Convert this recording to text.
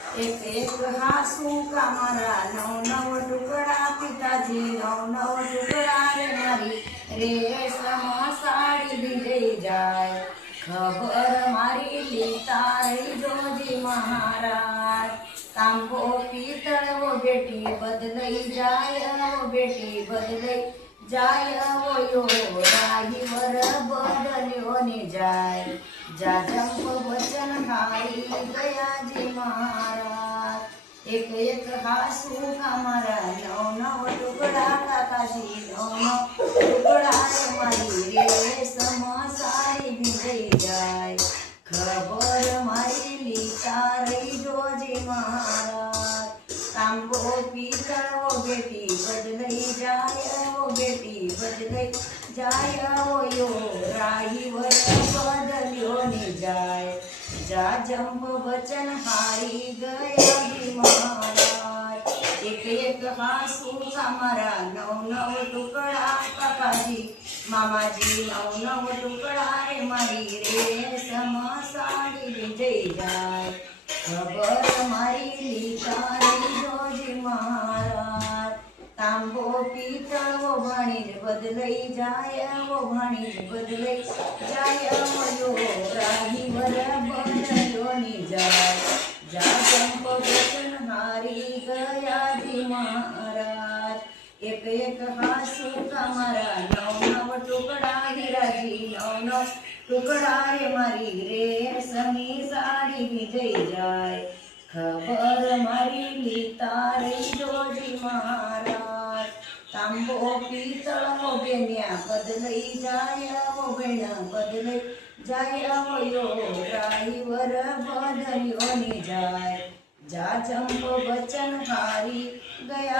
एक एक हासू का मारा नव नव टुकड़ा पिताजी नव नव टुकड़ा रे मारी रेशम साड़ी दी जाय खबर मारी लीता रे जोजी महाराज तांबो पीतळ वो बेटी बदलई जाय वो बेटी बदलई जाय वो यो राही वर बदल्यो ने जाय जा जंप वचन हारी गयाजी महाराज एक एक हासू का मारा नव नव टुकड़ा काकाजी नव नव टुकड़ा रे मारी रेशम साड़ी भिजई जाय खबर मारी लीता रही जोजी महाराज तांबो पीतळ वो बेटी बदलई जाय वो बेटी बदलई जाय वो यो राही वर बदल्यो ने जाय जा जंप वचन हारी गयाजी महाराज एक एक हासू का मारा नव नव टुकड़ा काकाजी मामाजी नव नव टुकड़ा रे मारी रेशम साड़ी भिजई जाय खबर मारी लीता रे जोजी महाराज तांबो पीतळ वो भाणीज बदलई जाय वो भाणीज बदलई जाय वो यो राही वर बदल्यो नि जाय जा जंप वचन हारी गयाजी महाराज एक एक हासू का मारा नव नव टुकड़ा हिराजी नव नव टुकड़ा रे मारी रेशमी साड़ी भिजई जाय खबर मारी लीता रे जोजी महाराज तांबो पीतळ वो बेन्या बदलई जाय वो बेण बदलई जाय वो यो राही वर बदल्यो नि जाय जा जंप वचन हारी गया